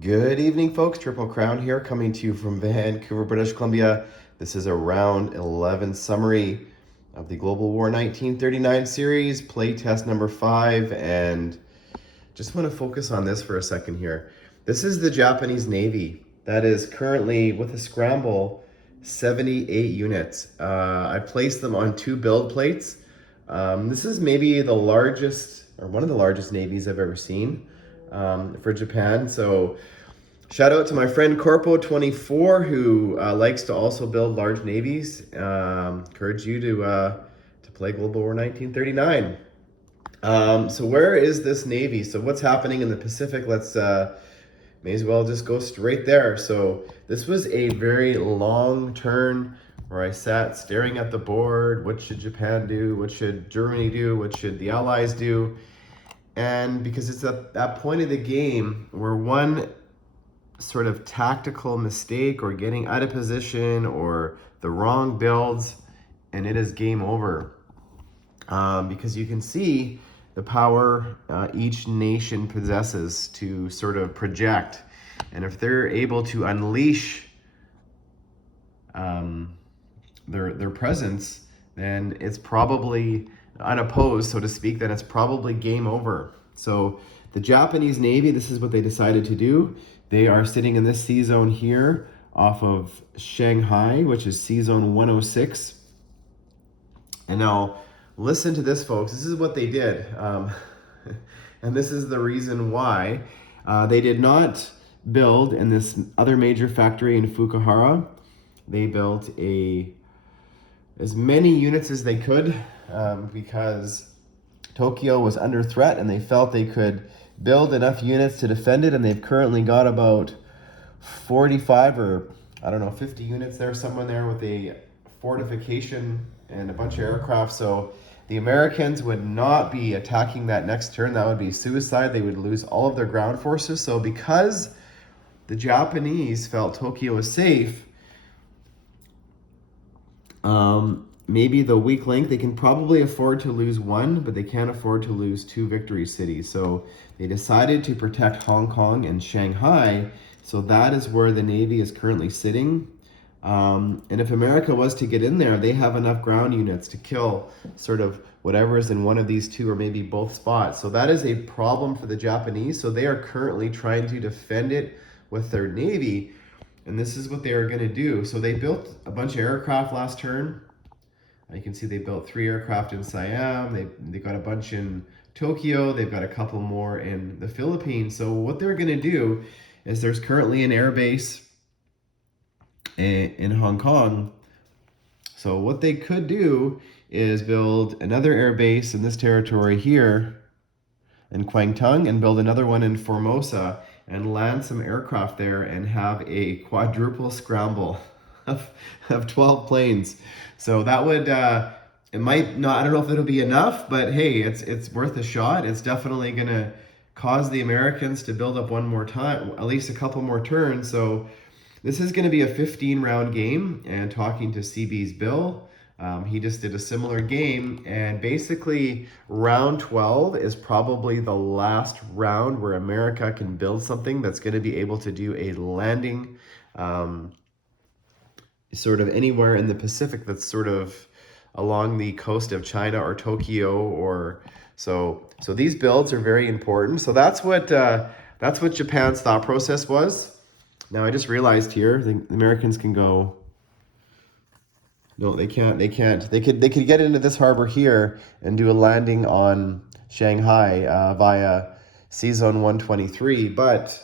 Good evening, folks. Triple Crown here, coming to you from Vancouver, British Columbia. This is a round 11 summary of the Global War 1939 series, playtest number 5, and just want to focus on this for a second here. This is the Japanese Navy that is currently, with a scramble, 78 units. I placed them on 2 build plates. This is maybe the largest, or one of the largest navies I've ever seen for Japan. So shout out to my friend Corpo24, who likes to also build large navies. Encourage you to play Global War 1939. So where is this navy? So what's happening in the Pacific? Let's may as well just go straight there. So this was a very long turn where I sat staring at the board. What should Japan do? What should Germany do? What should the Allies do? And because it's at that point of the game where one sort of tactical mistake or getting out of position or the wrong builds, and it is game over. Because you can see the power each nation possesses to sort of project. And if they're able to unleash their presence, then it's probably unopposed, so to speak, then it's probably game over. So the Japanese Navy, this is what they decided to do. They are sitting in this sea zone here off of Shanghai, which is sea zone 106. And now listen to this, folks. This is what they did. And this is the reason why they did not build in this other major factory in Fukuhara. They built as many units as they could because Tokyo was under threat, and they felt they could build enough units to defend it. And they've currently got about 45 or 50 units there, someone there with a fortification and a bunch of aircraft. So the Americans would not be attacking that next turn. That would be suicide. They would lose all of their ground forces. So because the Japanese felt Tokyo was safe, maybe the weak link, they can probably afford to lose one, but they can't afford to lose 2 victory cities. So they decided to protect Hong Kong and Shanghai. So that is where the Navy is currently sitting. And if America was to get in there, they have enough ground units to kill sort of whatever is in one of these 2 or maybe both spots. So that is a problem for the Japanese. So they are currently trying to defend it with their Navy. And this is what they are going to do. So they built a bunch of aircraft last turn. You can see they built 3 aircraft in Siam. They got a bunch in Tokyo. They've got a couple more in the Philippines. So what they're going to do is there's currently an air base in Hong Kong. So what they could do is build another air base in this territory here in Kwangtung and build another one in Formosa and land some aircraft there and have a quadruple scramble of 12 planes. So that would, it might not, I don't know if it'll be enough, but hey, it's worth a shot. It's definitely going to cause the Americans to build up one more time, at least a couple more turns. So this is going to be a 15-round game. And talking to CB's Bill, he just did a similar game, and basically round 12 is probably the last round where America can build something that's going to be able to do a landing sort of anywhere in the Pacific that's sort of along the coast of China or Tokyo, or so these builds are very important. So that's what Japan's thought process was. Now I just realized here the Americans can go. No, they can't. They can't. They could get into this harbor here and do a landing on Shanghai via sea zone 123, but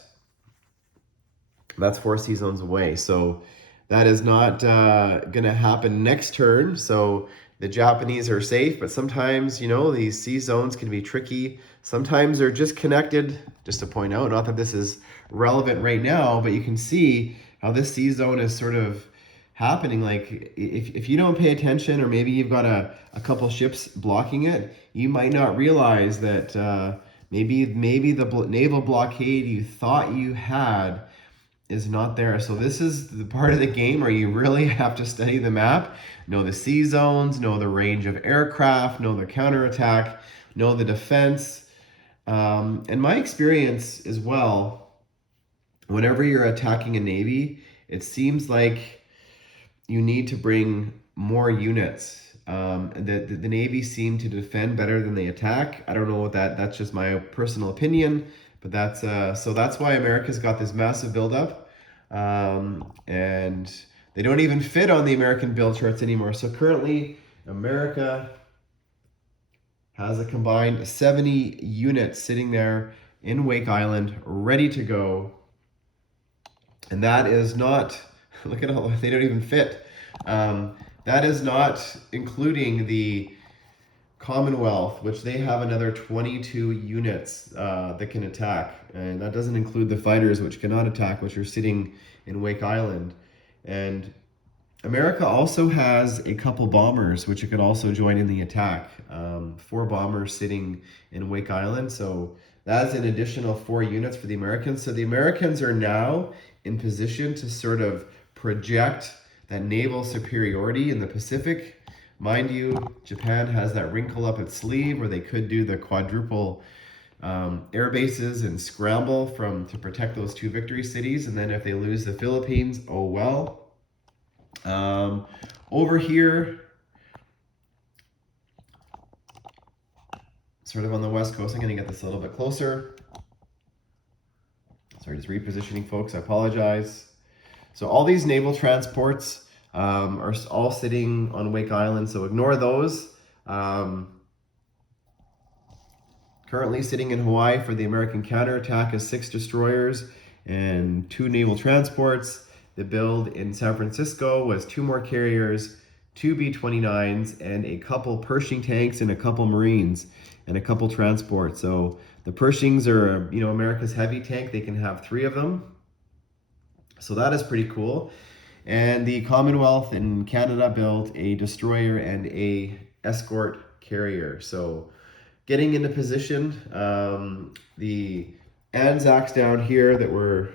that's 4 sea zones away. So that is not going to happen next turn. So the Japanese are safe, but sometimes, these sea zones can be tricky. Sometimes they're just connected. Just to point out, not that this is relevant right now, but you can see how this sea zone is sort of happening. Like if you don't pay attention, or maybe you've got a couple ships blocking it, you might not realize that maybe the naval blockade you thought you had is not there. So this is the part of the game where you really have to study the map, know the sea zones, know the range of aircraft, know the counterattack, know the defense. And my experience as well whenever you're attacking a navy, it seems like you need to bring more units. The Navy seem to defend better than they attack. I don't know what that's just my personal opinion, but that's why America's got this massive buildup. And they don't even fit on the American build charts anymore. So currently, America has a combined 70 units sitting there in Wake Island, ready to go. And that is not, look at all, they don't even fit. That is not including the Commonwealth, which they have another 22 units that can attack. And that doesn't include the fighters, which cannot attack, which are sitting in Wake Island. And America also has a couple bombers, which it could also join in the attack. 4 bombers sitting in Wake Island. So that's an additional 4 units for the Americans. So the Americans are now in position to sort of project that naval superiority in the Pacific. Mind you, Japan has that wrinkle up its sleeve where they could do the quadruple air bases and scramble to protect those 2 victory cities. And then if they lose the Philippines, oh well. Over here, sort of on the west coast, I'm going to get this a little bit closer. Sorry, just repositioning, folks. I apologize. So all these naval transports are all sitting on Wake Island, so ignore those. Currently sitting in Hawaii for the American counterattack is 6 destroyers and 2 naval transports. The build in San Francisco was 2 more carriers, 2 B-29s, and a couple Pershing tanks and a couple Marines and a couple transports. So the Pershings are, America's heavy tank. They can have 3 of them. So that is pretty cool. And the Commonwealth in Canada built a destroyer and a escort carrier. So getting into position, the Anzacs down here that were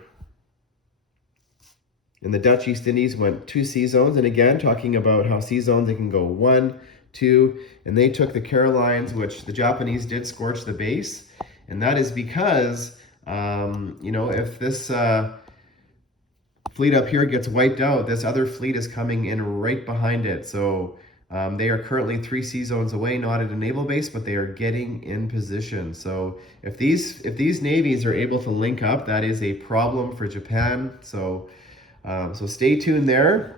in the Dutch East Indies went 2 sea zones. And again, talking about how sea zones, they can go 1, 2, and they took the Carolines, which the Japanese did scorch the base. And that is because, if this fleet up here gets wiped out, this other fleet is coming in right behind it. So they are currently 3 sea zones away, not at a naval base, but they are getting in position. So if these navies are able to link up, that is a problem for Japan. So stay tuned there.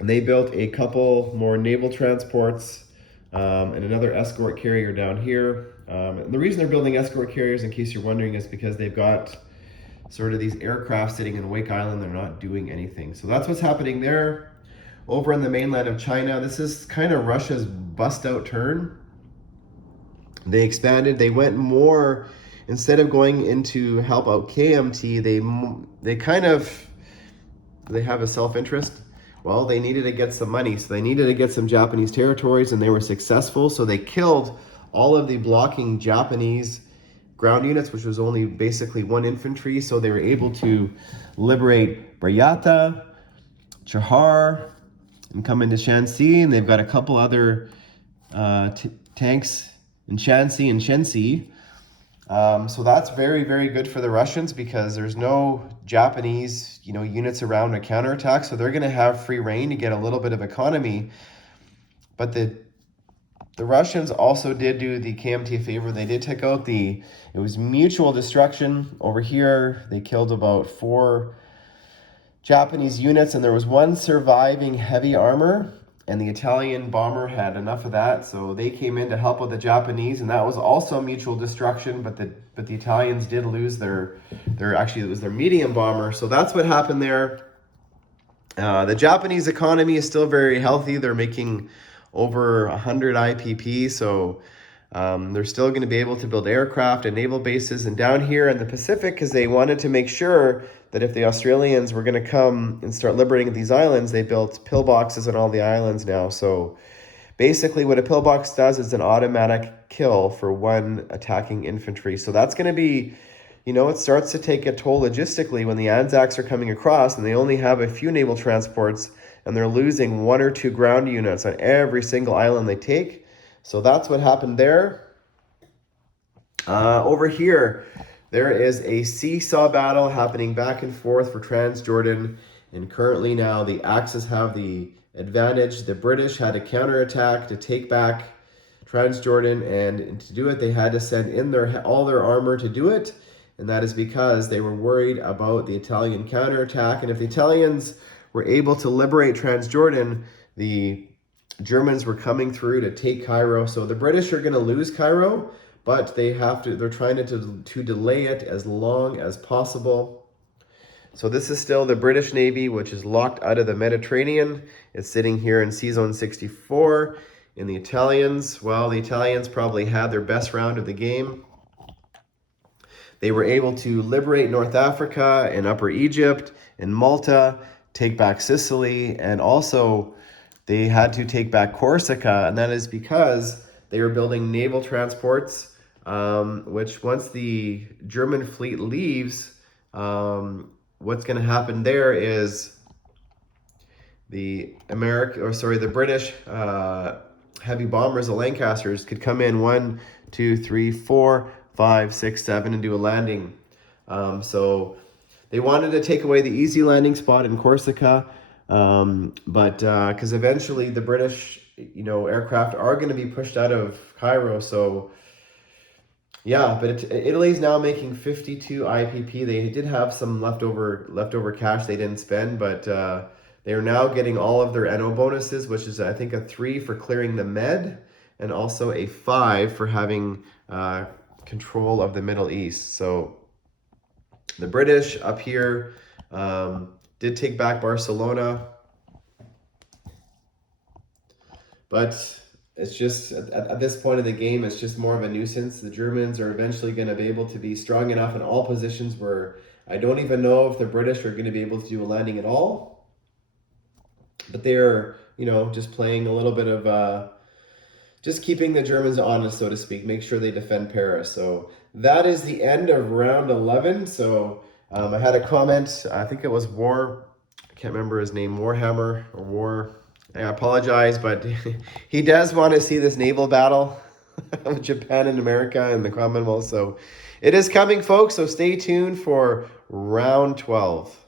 And they built a couple more naval transports and another escort carrier down here. And the reason they're building escort carriers, in case you're wondering, is because they've got sort of these aircraft sitting in Wake Island. They're not doing anything. So that's what's happening there. Over in the mainland of China, this is kind of Russia's bust-out turn. They expanded. They went more, instead of going in to help out KMT, they have a self-interest. Well, they needed to get some money, so they needed to get some Japanese territories, and they were successful. So they killed all of the blocking Japanese ground units, which was only basically 1 infantry. So they were able to liberate Brayata, Chahar, and come into Shanxi. And they've got a couple other tanks in Shanxi and Shenxi. So that's very, very good for the Russians because there's no Japanese, units around to counterattack. So they're going to have free reign to get a little bit of economy. But the Russians also did do the KMT a favor. They did take out it was mutual destruction. Over here, they killed about 4 Japanese units, and there was 1 surviving heavy armor. And the Italian bomber had enough of that, so they came in to help with the Japanese, and that was also mutual destruction. But the Italians did lose their it was their medium bomber. So that's what happened there. The Japanese economy is still very healthy. They're making over 100 IPP, so they're still going to be able to build aircraft and naval bases. And down here in the Pacific, because they wanted to make sure that if the Australians were going to come and start liberating these islands, they built pillboxes on all the islands now. So basically what a pillbox does is an automatic kill for 1 attacking infantry. So that's going to be, it starts to take a toll logistically when the Anzacs are coming across and they only have a few naval transports and they're losing 1 or 2 ground units on every single island they take. So that's what happened there. Over here, There is a seesaw battle happening back and forth for Transjordan, and currently now the Axis have the advantage. The British had a counterattack to take back Transjordan, and to do it, they had to send in all their armor to do it, and that is because they were worried about the Italian counterattack. And if the Italians were able to liberate Transjordan, the Germans were coming through to take Cairo. So the British are going to lose Cairo, but they're trying to delay it as long as possible. So this is still the British Navy, which is locked out of the Mediterranean. It's sitting here in Sea Zone 64. And the Italians, well, the Italians probably had their best round of the game. They were able to liberate North Africa and Upper Egypt and Malta, take back Sicily, and also they had to take back Corsica, and that is because they were building naval transports, which once the German fleet leaves, what's going to happen there is the British heavy bombers, the Lancasters, could come in 1, 2, 3, 4, 5, 6, 7 and do a landing. So they wanted to take away the easy landing spot in Corsica, but because eventually the British, aircraft are going to be pushed out of Cairo. So yeah, but Italy's now making 52 IPP. They did have some leftover cash they didn't spend, but they are now getting all of their NO bonuses, which is I think a 3 for clearing the Med, and also a 5 for having control of the Middle East. So the British up here did take back Barcelona, but it's just at this point of the game, it's just more of a nuisance. The Germans are eventually going to be able to be strong enough in all positions where I don't even know if the British are going to be able to do a landing at all. But they're, just playing a little bit of just keeping the Germans honest, so to speak, make sure they defend Paris. So that is the end of round 11. So I had a comment, I think it was I can't remember his name, Warhammer or War. I apologize, but he does want to see this naval battle of Japan and America and the Commonwealth. So it is coming, folks. So stay tuned for round 12.